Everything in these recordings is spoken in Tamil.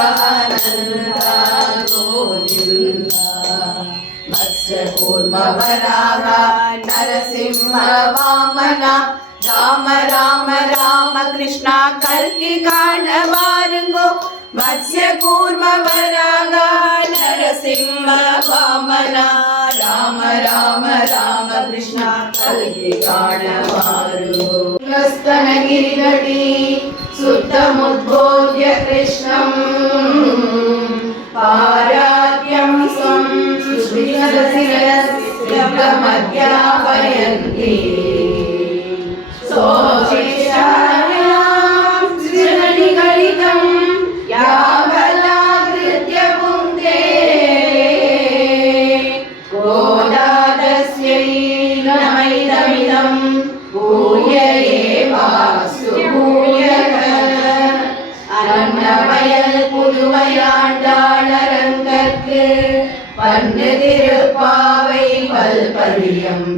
सच्चिदानन्दा गोविन्द मत्स्यकूर्मवराह नरसिंह वामना राम राम राम कृष्णा कल्कि काणवारुंगो मत्स्यकूर्मवराह नरसिंह वामना राम राम राम कृष्णा कल्कि काणवारुंगो स्तनगिरिगडी सुतमुद्बोध्य कृष्णं पाराद्यं स्वं श्रीमद्यापयन्ति सोशेषायां श्रीनिगलितं यावलाकृत्य पुङ्क्ते गोदादस्यै नमैदमिदं भूय एवास्तु भूयः अन्नवयल पुதுவையாண்டாளரங்கற்கு பண்டு திருப்பாவை பல்பதியம்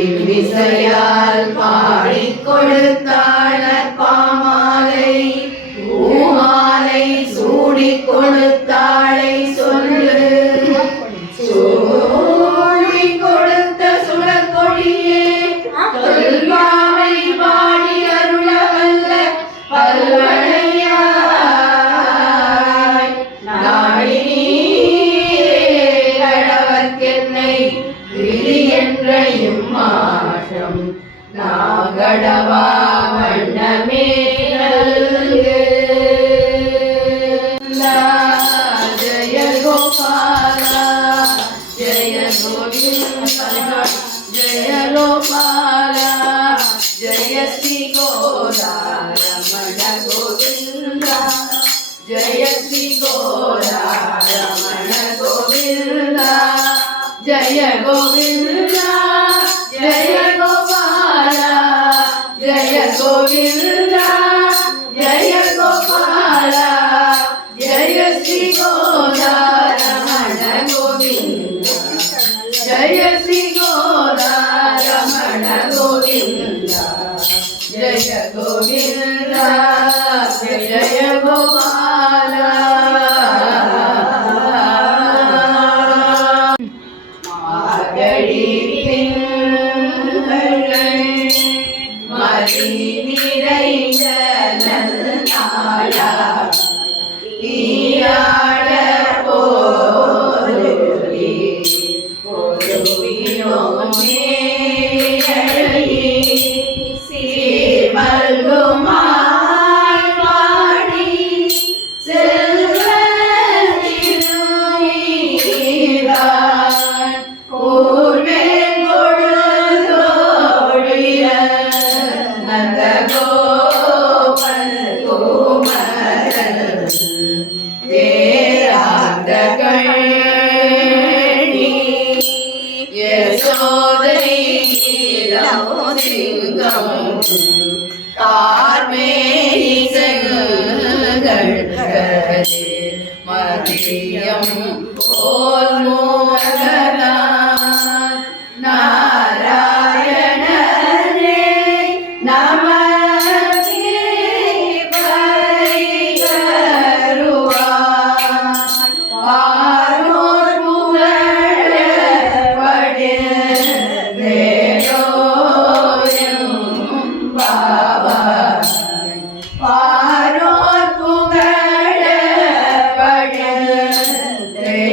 இவ்விசையால் பாடிக் கொடுத்தாளர் பாமாலை பூமாலை சூடிக் கொடுத்தாளை சொல்லு சூடிக் கொடுத்த சுடற்கொடியே சொல்வாவை பாடி அருளவல்ல பல்வளையாய் நாடினீ கடவர்க்கென்னை விழி என்ற இம்மாற்றம் நாகடவா வண்ணமே நல்கு ஜய கோபாலா ஜய கோவிந்தா ஜய கோபாலா ஜய ஸ்ரீ கோதாரமண கோவிந்தா ஜய ஸ்ரீ கோதாரமண கோவிந்தா जय गोविंदा जय गोपाला जय गोविंदा जय गोपाला जय श्री गोदारमण गोविंदा जय श्री गोदारमण गोविंदा जय गोविंदा जय गोपाला நிறைந்த நல்நாளா நீராட போதுவி பொதுவினோமே சீர்மல்குமாய் பாடி செல்வ திருநீரான் ஊர்வே மதியம் போல் மோகனா நாராயணனே நமக்கே பரிகருவான் பாரோர் புகழ படுதேரோயம் பாவாய் பாரோர் புகழ படுதே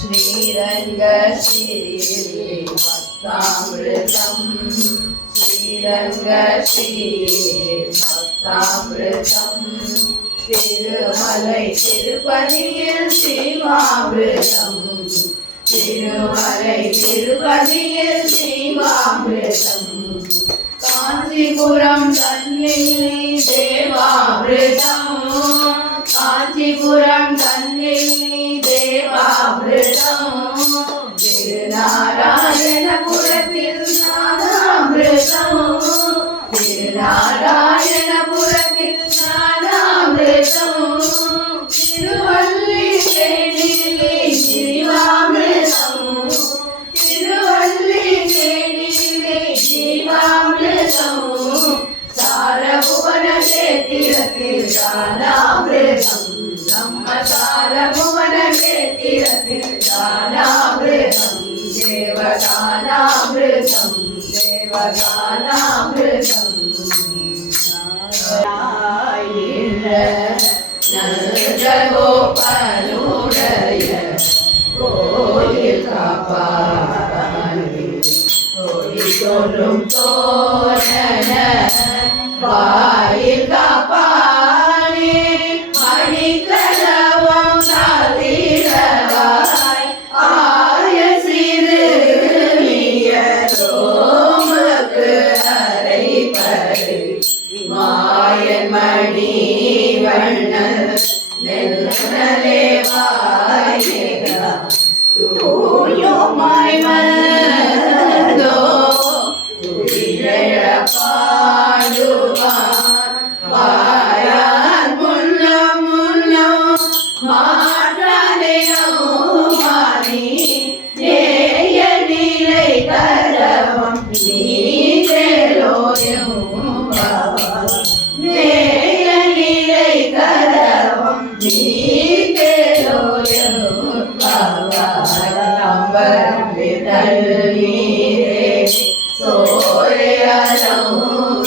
श्रीरंग श्री भक्तामृतम श्रीरंग श्री भक्तामृतम तिरुमலை திருப்பதியில் சிவாமிர்தம் திருமலை திருப்பதியில் சிவாமிர்தம் காஞ்சிபுரம் தன்னில் தேவாமிர்தம் காஞ்சிபுரம் தன்னில் தேவாமிர்தம் திருநாராயணபுரத்தில் ஞானாமிர்தம் திருநாராயணபுரத்தில் ஞானாமிர்தம் திருவல்லிக்கேணியிலே ஜீவாமிர்தம் திருவல்லிக்கேணியிலே ஜீவாமிர்தம் சாரபுவன கஷேத்திரத்தில் ஞானாமிர்தம் நம்ம சாரபுவன கஷேத்திரத்தில் ஞானாமிர்தம் தேவகானாமிர்தம் தேவகானாமிர்தம் நந்தகோபாலுடைய கோயில் காப்பானே கோடி சொல்லும் தோரண வாயில் காப்பானே மணிக்கலவம் சாத்திரவாய் ஆய சிறு சோமுக்கு அரைப்பறை மாயன் மணி வண்ணன் நெல்லே வாயேகா தூயோமாய் மனதோ துயிலெழ பாடுவான் வாயான் முன்னம் முன்னம் மாற்றானேயோ மானி நேய நிலை கரவம் நீதேலோயும் நேய நிலை கரவம் நீதேலோயும் அம்பரம் விதல் நீரே சோரையரும்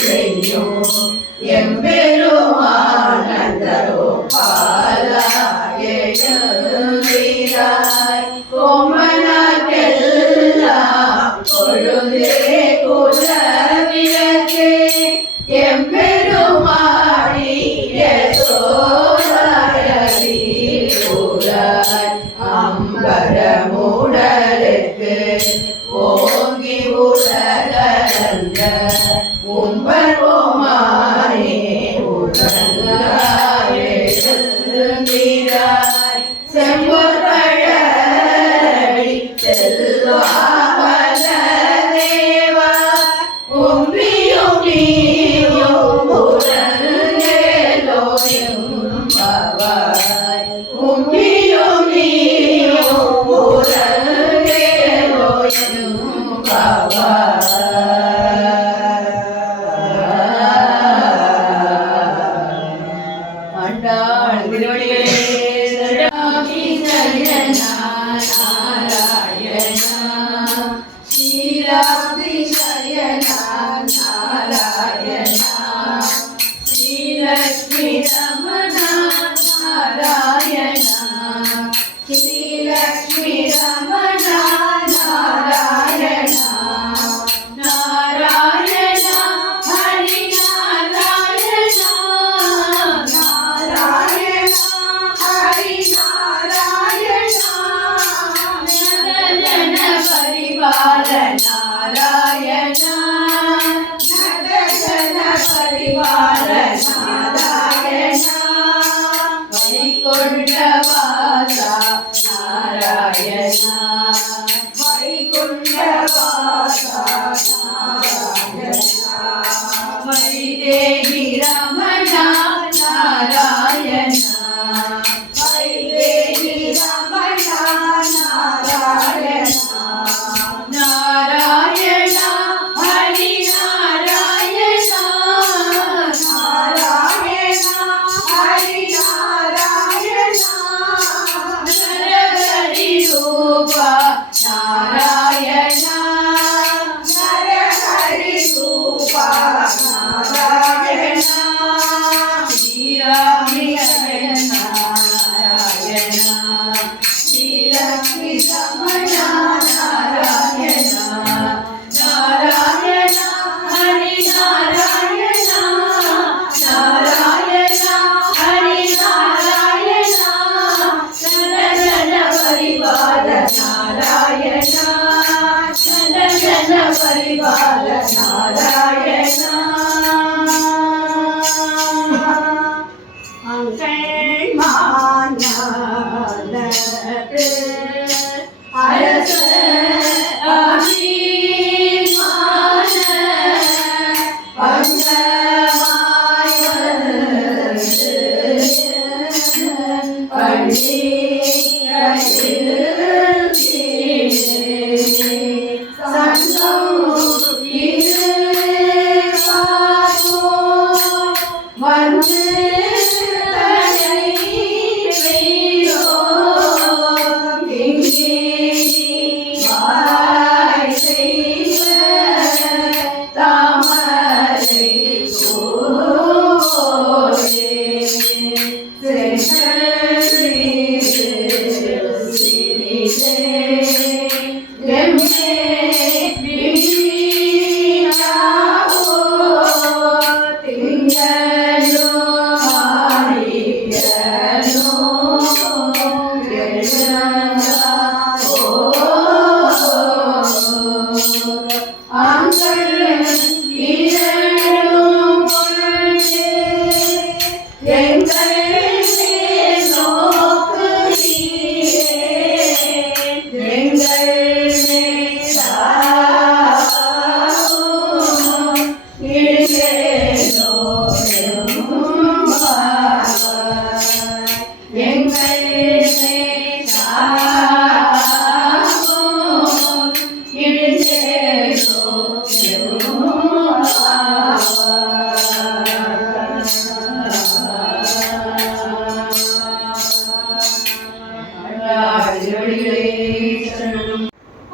செய்யும் எம்பெருமானந்தரோ பாலாய் கோமனாக்கெல்லாம் பொழுதே குலவிளக்கே எம்பெருமாடிய சோராயி கூறாய் அம்பரமுடலுக்கு ஓங்கி உலகந்த உம்பர்வோமானே உடலாய் செம்பொருளடி செல்வாவல தேவா உம்பியும் நீயும் உடலோயும் பவாய் உம்பியும் நீயும் உடலோயும் பவாய் ஆண்டாள் திருவடிகளே ஸ்ரீராதி சயனா நாராயணா ஸ்ரீலக்ஷ்மி ரமணா நாராயணா ஸ்ரீலக்ஷ்மி ரமணா நாராயணா நாராயணா ஹரி நாராயணா நாராயணா ஹரி நாராயணா நரஜன பரிவார நாராயணா நரஜன பரிவார நாராயணா வைகுண்ட வாசா நாராயணா வைகுண்ட வாசா நாராயணா வைதேகி ரமணா நாராயணா வைதேகி ரமணா நாராயணா நாராயணா ஹரி நாராயணா நாராயணா ஹரி நாராயணா நரஹரி ரூபா நாராயணா நரஹரி ரூபா நாராயணா ஸ்ரீராமி நாராயணா ஸ்ரீலக்ஷ்மி நாராயணா ஜன ஜன பரிபால நாராயணா அங்கள் மாஞானத்து அரச அபிமான பங்கமாய் வந்து பள்ளி சங்கம் வந்து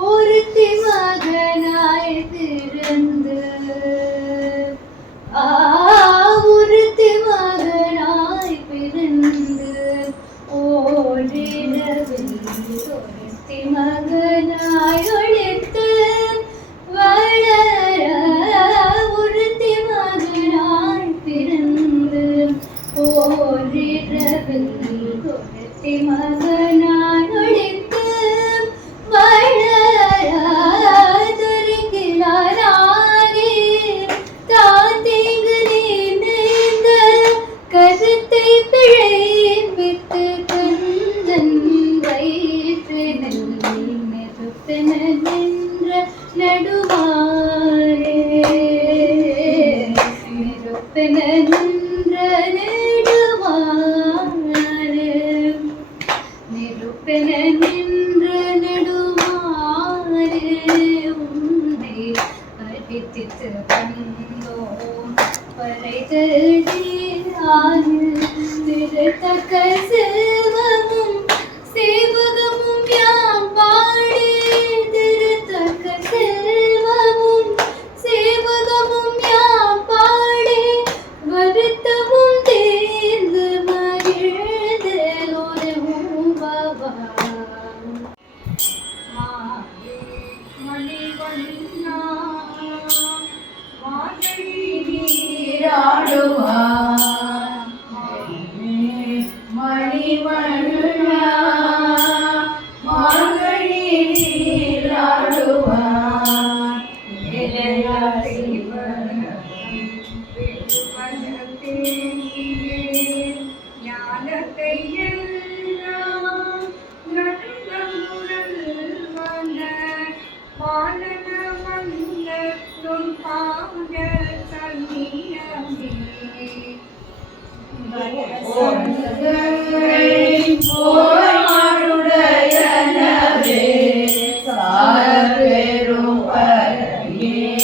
ஒருத்தி மகனாய் பிறந்து ஒருத்தி மகனாய் பிறந்து ஓரிரவில் ஒருத்தி மகனாய் ஒழித்து வளர ஒருத்தி மகனாய் பிறந்து ஓரிரவில் ஒருத்தி மகனாய் ஒழித்து கருத்தை பிழைப்பித்து கந்தன் வயிற்றினில் நெருப்பென நின்ற நடுவாரே நெருப்பென நின்ற நெடுவாரே நெருப்பென நின்ற நெடுவாரே உன்னை அறிவித்து வந்தோம் பறைதடியாறு திருத்தக்க செல்வமும் சேவகமும் யாம் பாடி திருத்தக்க செல்வமும் சேவகமும் யாம் பாடி வருத்தமும் தேர்ந்து மகிழ்ந்தலோரும் பவா மணிவண்ணா மணிவண்ணா மார்கழி நீராடுவான் ஞானத்தை எல்லாம் நடுங்குரல் வந்த பாலன வந்த நுண் பாத சன்னியமே போருடையனவே சாரபெரும் பரையே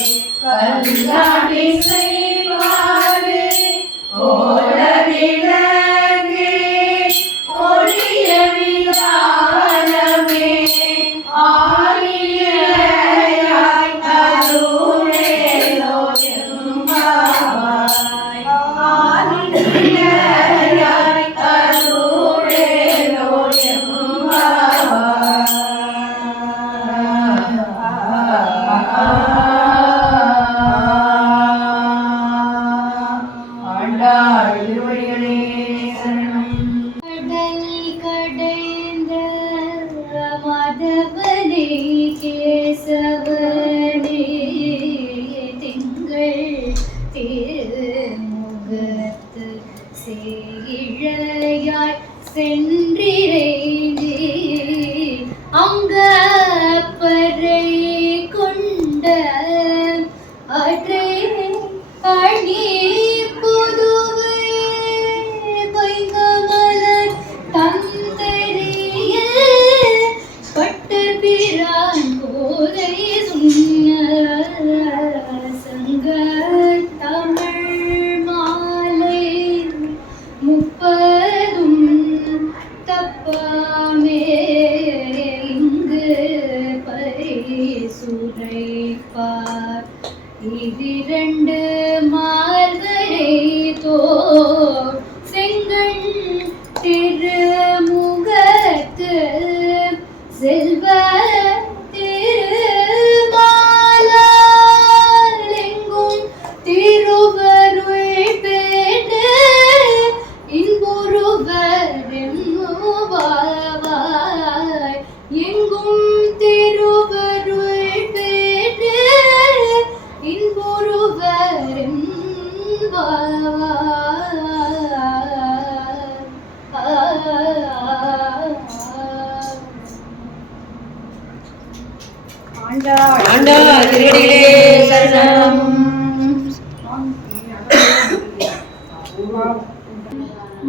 கல்லாடி செய்வாரே ஓடவிலகே ஒளிய விதானமே ஆலியாய் அருளேலோ எம்பாவாய் ஆலியாய் அருளேலோ எம்பாவாய் ஆண்டாள் திருவடிகளே சரணம். கடல் கடைந்த மாதவனே பிரான் கோதை சங்க தமிழ் மாலை 30 தப்பாமே இங்கு பரிசுரைப்பார் இவ்விரண்டு மார்கரை தோர் செங்கண் திருமுகத்து செல்வ திருமாலெங்கும் திருவருள் பெற்று இன்புருவரெம்பாவாய் எங்கும் திருவருள் பெற்று ஆண்டாள் திருவடிகளே சரணம்.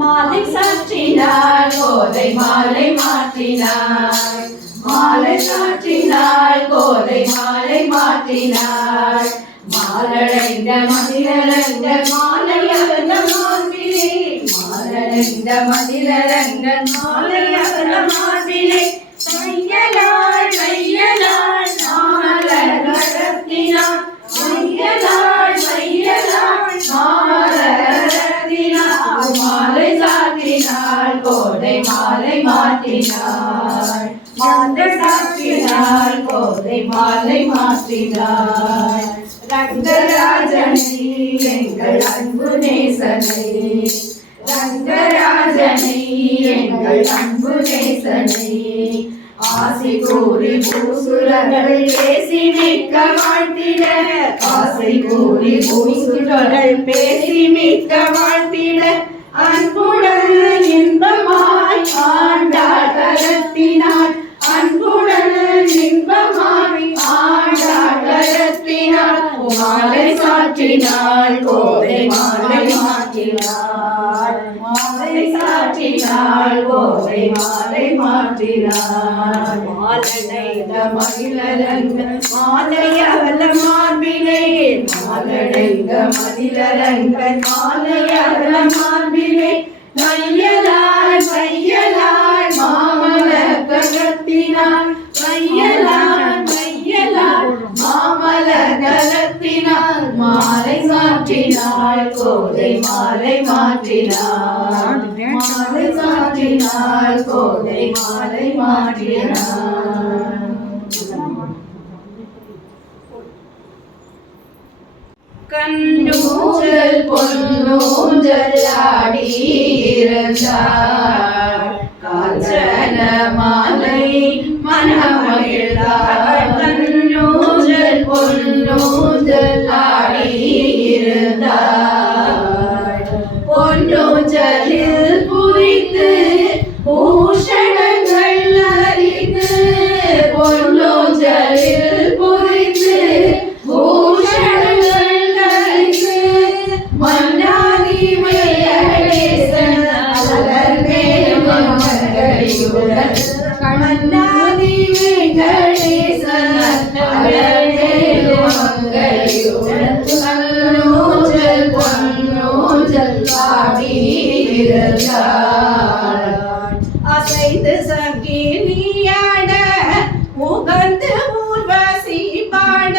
மாலை சாற்றினாள் கோதை மாலை மாற்றினாள், மாலை சாற்றினாள் கோதை மாலை மாற்றினாள், மாலடைந்த மதிலரங்க மாலை அகல மார்பிலே, மாலடைந்த மதிலரங்க மாலை அகல மார்பிலே, மையலாள் மையலாள் மாமலர் கடத்தினாள், மையலாள் மையலாள் மாமலர் கடத்தினாள், மாலை சாற்றினாள் கோதை மாலை மாற்றினாள், மாலை சாற்றினாள் கோதை மாலை மாற்றினாள், ரங்கராஜனை எங்கள் அன்பு நேசனை, ரங்கராஜனை எங்கள் அன்பு நேசனை, ஆசி கூறி பூசுரர்கள் பேசி மிக்க வாழ்த்திட, ஆசை கூறி பூசுரர்கள் பேசி மிக்க வாழ்த்திட, அன்புடன் இன்பமாய் ஆண்டாள் கரத்தினாள், அன்புடன் இன்பமாய் ஆண்டாள் கரத்தினாள், மாலை சாற்றினாள் கோதை மாலை மாற்றினாள், மாலை சாற்றினாள் கோதை மாலை மாற்றினாள், மாலடைந்த மகிழரங்க மாலை அகல மார்பிலே, மாலடைந்த மகிழரங்க மாலை அகல மார்பிலே, மையலாள் மையலாள் மாமலர் கடத்தினாள், மையலாள் மையலாள் மாமலர் கடத்தினாள், மாலை சாற்றினாள் கோதை மாலை மாற்றினாள், மாலை சாற்றினாள் கோதை மாலை மாற்றினாள். கண்ணூஞ்சல் பொன்னூஞ்சல் ஆடியிருந்தாள், காஞ்சன மாலை மனமகிழ்ந்தாள், கண்ணூஞ்சல் பொன்னூஞ்சல் ஆடியிருந்தாள், பொன்னூஞ்சலில் புரிந்து பூஷணங்கள் அறிந்து, பொன்னூஞ்சலில் புரிந்து பூஷணங்கள் அறிந்து, மன்னாதி மலையகேசன் அலர்மேல் மங்களையுடன், மன்னாதி வெங்கடேசன் அலர்மேல் மங்களையுடன், கண்ணூஞ்சல் பொன்னூஞ்சல் ஆடியிருந்தாள், அசைந்து சங்கிலியாட முகந்து ஊர்வசி பாட,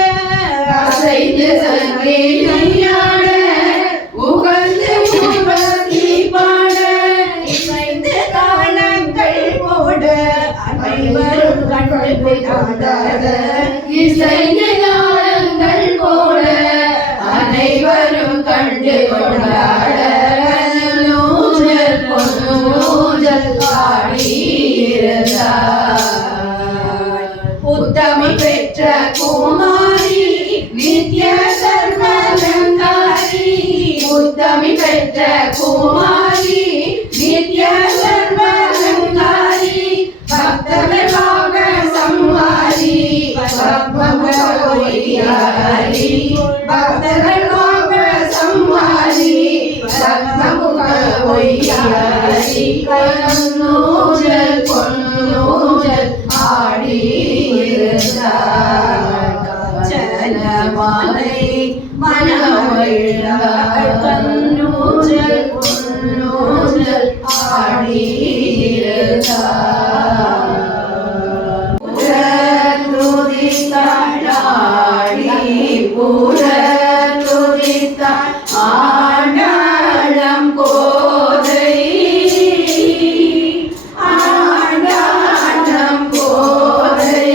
அசைந்து சங்கிலியாட முகந்து ஊர்வசி பாட, இசைந்து தாளங்கள் போட அனைவரும் கண்டு கொண்டாட, இசைந்து தாளங்கள் போட அனைவரும் கண்டு கொண்டாட, கண்ணூஞ்சல் பொன்னூஞ்சல் ஆடியிருந்தாள், உத்தமி பெற்ற குமாரி நித்ய சர்வலங்காரி, உத்தமி பெற்ற குமாரி நித்ய சர்வலங்காரி, பக்தர்கள் பாக சம்ஹாரி பத்மமுகொய்யாரி, பக்தர்கள் பாக சம்ஹாரி பத்மமுகொய்யாரி, கண்ணூஞ்சல் பொன்னூஞ்சல் ஆடி மாலை மனமகிழ்ந்தாள் தன்னூஞ்சல் பொன்னூஞ்சல் ஆடியிருந்தாள். புறத்துதித்தாள் ஆடி புறத்துதித்தாள் ஆண்டாளம் கோதை ஆண்டாளம் கோதை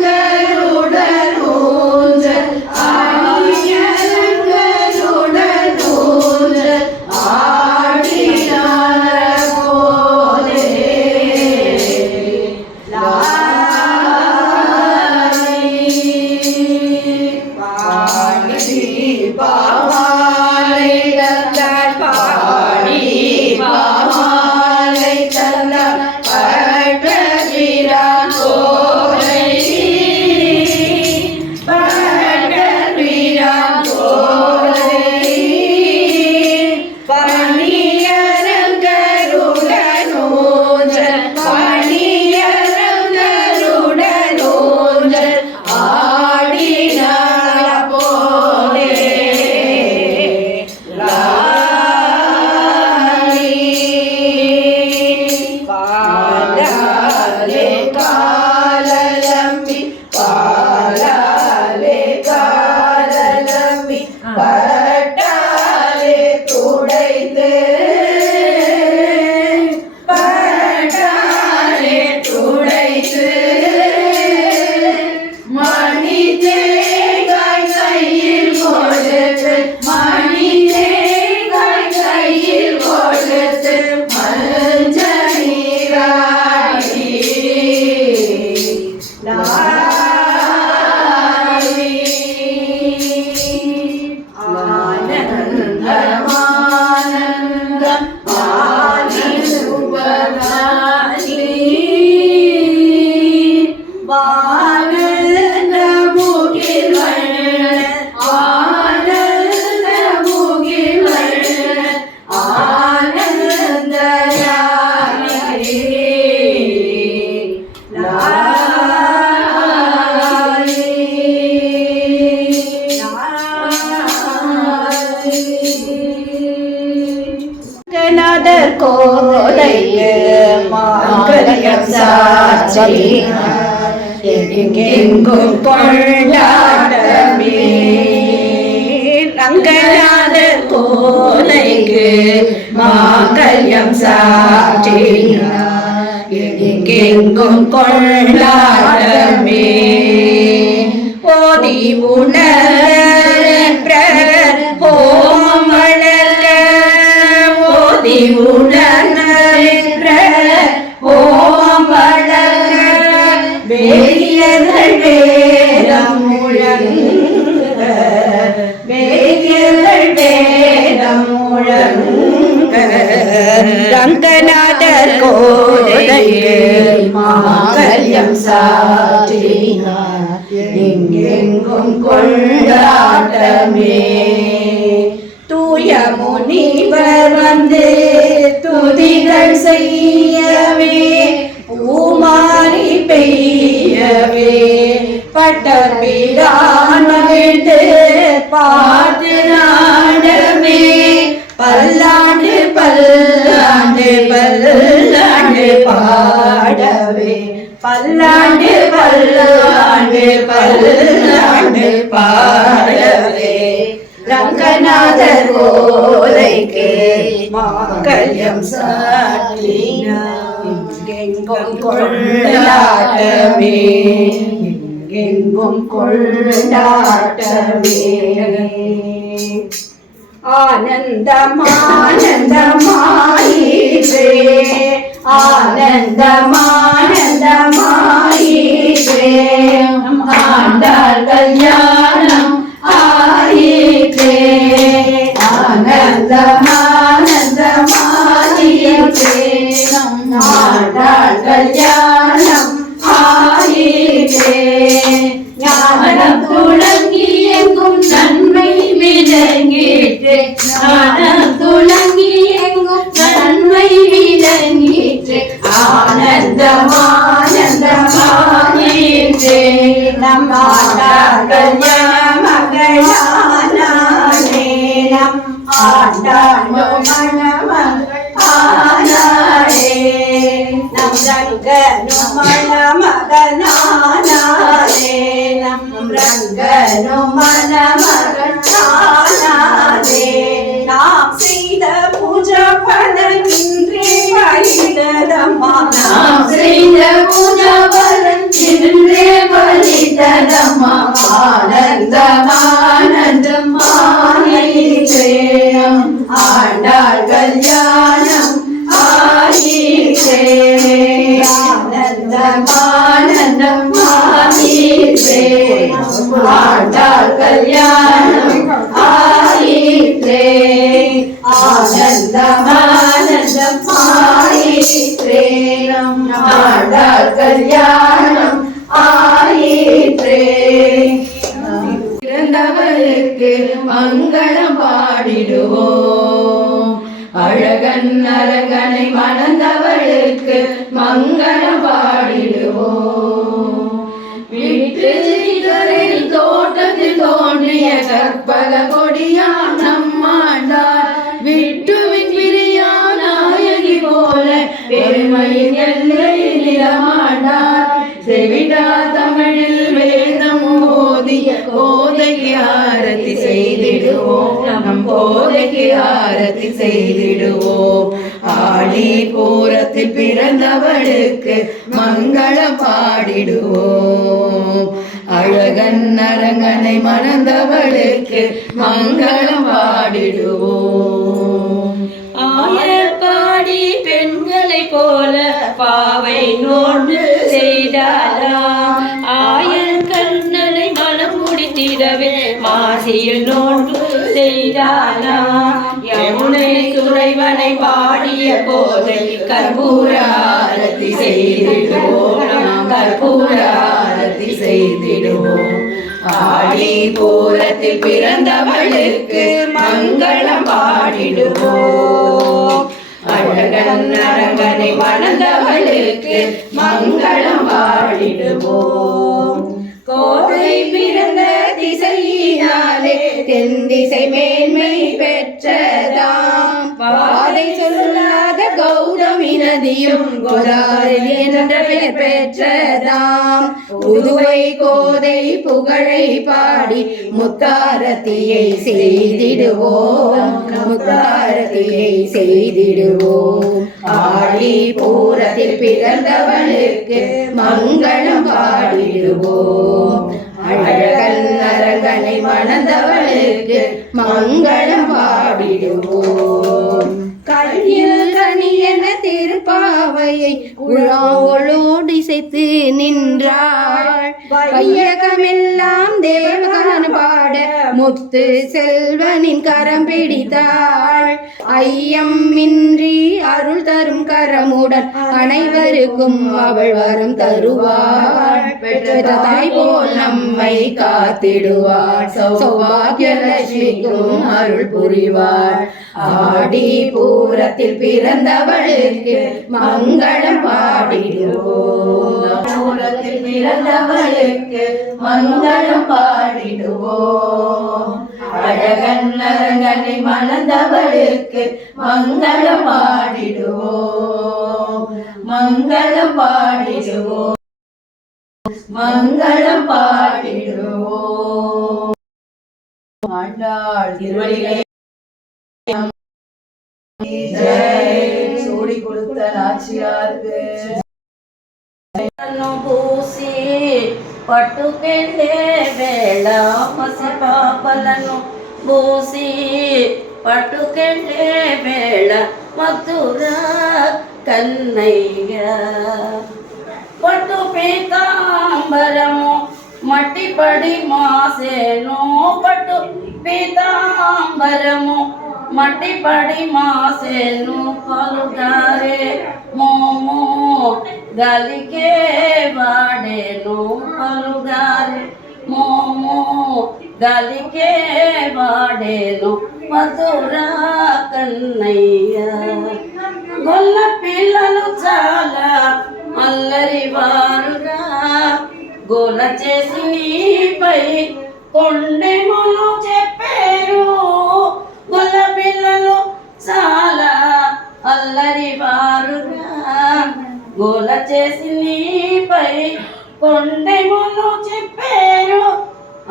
அணியலங்கருடன் ஊஞ்சல் அணியலங்கருடன் ஊஞ்சல் ஆடினாள் கோதை. பாடி பாவாலை தந்தாள் பாடி பாவாலை தந்தாள் பட்டபிரான் கோதை பட்டபிரான் கோதை பணியரங்கருடன் ஊஞ்சல் பணியரங்கருடன் ஊஞ்சல் ஆடினாள் போலே. பாலாலே காலலம்பி பாலாலே காலலம்பி பட்டாலே துடைத்து பட்டாலே துடைத்து மணி தேங்காய் கையில் கொடுத்து மணி தேங்காய் கையில் கொடுத்து மஞ்சள் நீராடி லாலி. ஆனந்தமானந்தம் ஆனி சுபதானி ஆனந்த முகில் வண்ணன் ஆனந்த முகில் வண்ணன் ஆனந்த லாலி லாலி கநாதர் கோதைக்கு மாங்கல்யம் சாட்சினார் எங்கெங்கும் கொண்டாடமே. ரங்கநாதர் கோதைக்கு மாங்கல்யம் சாட்சினார் எங்கெங்கும் கொண்டாடமே. ஓதி உணர ஹோமம் வளர்க்க ஓதி உணர ஹோமம் வளர்க்க வேதியர்கள் வேதம் முழங்க வேதியர்கள் வேதம் முழங்க. ரங்கநாதர் கோதைக்கு மாங்கல்யம் சாற்றினார் எங்கெங்கும் கொண்டாட்டமே. தூய முனிவர் வந்து துதிகள் செய்யவே பூமாரி பெய்யவே பட்டபிரான் மகிழ்ந்து பாட்டு நாடமே. பல்லாண்டு பல்லாண்டு பல்லாண்டு பாடவே பல்லாண்டு பல்லாண்டு பல்லாண்டு பாடவே. ரங்கநாதர் கோதைக்கு மாங்கல்யம் சாற்றினார் எங்கெங்கும் கொண்டாட்டமே எங்கெங்கும் கொண்டாட்டமே. ஆனந்தமானந்தமாயிற்றே ஆனந்தமானந்தமாயிற்றே ஆண்டாள் கல்யாணம் ஆயிற்றே. ஆனந்தமானந்தமாயிற்றே ஆண்டாள் கல்யாணம் ஆயிற்றே. ஞானம் துளங்கி எங்கும் நன்மை விளங்கிற்று ஞானம் துளங்கி எங்கும் நன்மை விளங்கிற்று ஆனந்தமானந்தமாயிற்றே. நம் ஆண்டாள் கல்யாண மகளானானே நம் ஆண்டாள் மணமகளானானே நம் ரங்கனும் மணமகனானானே நம் ரங்கனும் மணமகனானானே நாம் செய்த பூஜா பலனின்றி வழிததம்மா நாம் செய்த பூஜா பலனின்றி வழிததம்மா ஆனந்தமானந்தம் ஆயிற்றே ஆண்டாள் கல்யாணம் ஆயிற்றே ஆனந்தமானந்தம் ஆயிற்றே ஆண்டாள் கல்யாணம் ஆயிற்றே ஆனந்தமானந்தம் ஆயிற்றே ஆண்டாள் கல்யாணம் ஆயிற்றே பிறந்தவளுக்கு மங்களம் பாடிடுவோம் அழகன் அரங்கனை மணந்தவளுக்கு மங்களம் பாடிடுவோம் விட்டு தோட்டத்தில் தோன்றிய கற்பக கொடியான் நம்மாண்டார் விட்டுவின் பிரியா நாயகி போல பெருமையின் எல்லையில் நிலமாண்டார் செவிடா தமிழில் வேதம் ஓதிய கோதைக்கு ஆரத்தி செய்திடுவோம் நம் கோதைக்கு ஆரத்தி செய்திடுவோம் ஆடி பூரத்தில் பிறந்தவளுக்கு மங்களம் பாடிடுவோம் அழகன் அரங்கனை மணந்தவளுக்கு மங்களம் பாடிடுவோம் ஆயப்பாடி பெண்களை போல பாவை நோன்பு செய்தாராம் ஆயன் கண்ணனை மனம் முடித்திடவே மாசியில் நோன்பு செய்தாராம் யமுனை துறைவனை பாடிய போதை கற்பூர ஆரத்தி செய்திடுவோம் நாம் கற்பூர ஆரத்தி செய்திடுவோம் ஆடி பூரத்தில் பிறந்தவளுக்கு மங்களம் பாடிடுவோம் அழகன் அரங்கனை மணந்தவளுக்கு மங்களம் பாடிடுவோம் கோதை பிறந்த திசையினாலே தென் திசை மேன்மை பெற்றதாம் வாதை சொல்லாத கௌதமி நதியும் கோதாவரி என்ற பெயர் பெற்றதாம் புதுவை கோதை புகழை பாடி முத்தாரத்தியை செய்திடுவோம் முத்தாரத்தியை செய்திடுவோம் ஆடி பூரத்தில் பிறந்தவளுக்கு மங்களம் பாடிடுவோம் அழகன் அரங்கனை மணந்தவளுக்கு மங்களம் பாடிடுவோம் கையில் கனி என திருப்பாவையை உழாவளோடு இசைத்து நின்றாள் வையகமெல்லாம் தேவகான பாட முத்து செல்வனின் கரம் பிடித்தாள் ஐயம் இன்றி அருள் தரும் கரமுடன் அனைவருக்கும் அவள் வரம் தருவாள் பெற்ற தாய் போல் நம்மை காத்திடுவாள் சௌபாகிய லட்சுமிக்கும் அருள் புரிவாள் ஆடி பூரத்தில் பிறந்தவளுக்கு மங்களம் பாடிடுவோம் பூரத்தில் பிறந்தவளுக்கு மங்களம் பாடிடுவோம் அழகன் அரங்கனை மணந்தவளுக்கு மங்களம் பாடிடுவோம் மங்களம் பாடிடுவோம் மங்களம் பாடிடுவோம் ஆண்டாள் திருவடிகளை சூடி கொடுத்த நாச்சியாருக்கு பூசி పట్టుకెళ్ళే వేళ పసి పాపలను బోసి పట్టుకెళ్ళే వేళ మధుర కన్నయ్య పట్టు పీతాంబరము మట్టి పడి మాసేను పట్టు పీతాంబరము మట్టి పడి మాసేను పలుగారే మోమో గలికే వాడేను పలుగారే మోమో గలికే వాడేను మధుర కన్నయ్య గొల్ల పిల్లలు చాలా అల్లరి వారురా గోల చేసి నీపై కొండెములు చెప్పారు. గొల్ల పిల్లలు చాలా అల్లరి వారుగా గోల చేసి నీపై కొండెములు చెప్పారు.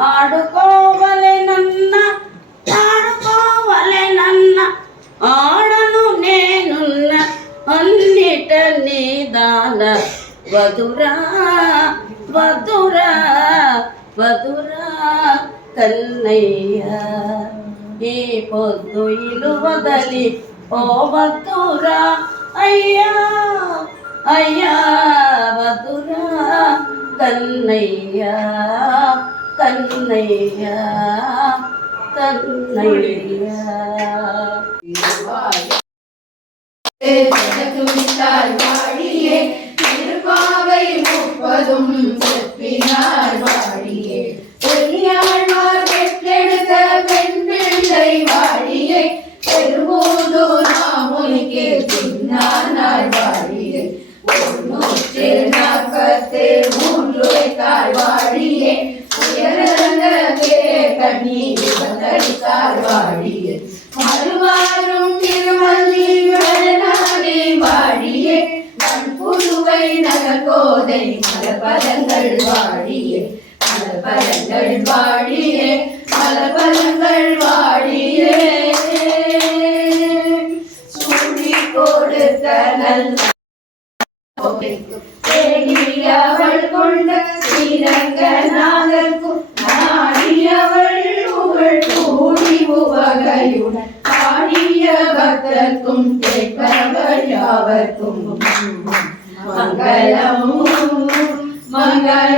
ఆడుకోవలెనన్న ఆడను నేనున్న అన్నిట నీ దాన వధురా వధురా వధురా కన్నయ్య. ఈ పొద్దు ఇల్లు వదలి ఓ వధురా అయ్యా అయ్యా వధురా కన్నయ్య కన్నయ్య కన్నయ్య. ஜெகத்துவித்தார் வாழியே திருப்பாவை 30 செப்பினார் வாழியே பெரியாழ்வார் பெற்றெடுத்த பெண் பிள்ளை வாழியே பெருமூதூர் மாமுனிக்கு பின்னானார் வாழியே 143 வைத்தார் வாழியே உயரங்கே கண்ணி விபத்தளித்தார் வாழியே மறுவாரும் திருமல்லி வளநாடி வாழியே மண்புழுவை நகர்கோதை மலபலங்கள் வாழியே மலபலங்கள் வாழியே மலபலங்கள் வாழியே சூடி கொடுத்த நல்ல தேடியவள் கொண்ட ஸ்ரீரங்கநாதர்க்கும் நாடியவள் புகழ் கூடி உவகையுடன் ஆடிய பக்தர்க்கும் கேட்பவர் யாவர்க்கும் மங்களம் மங்களம்.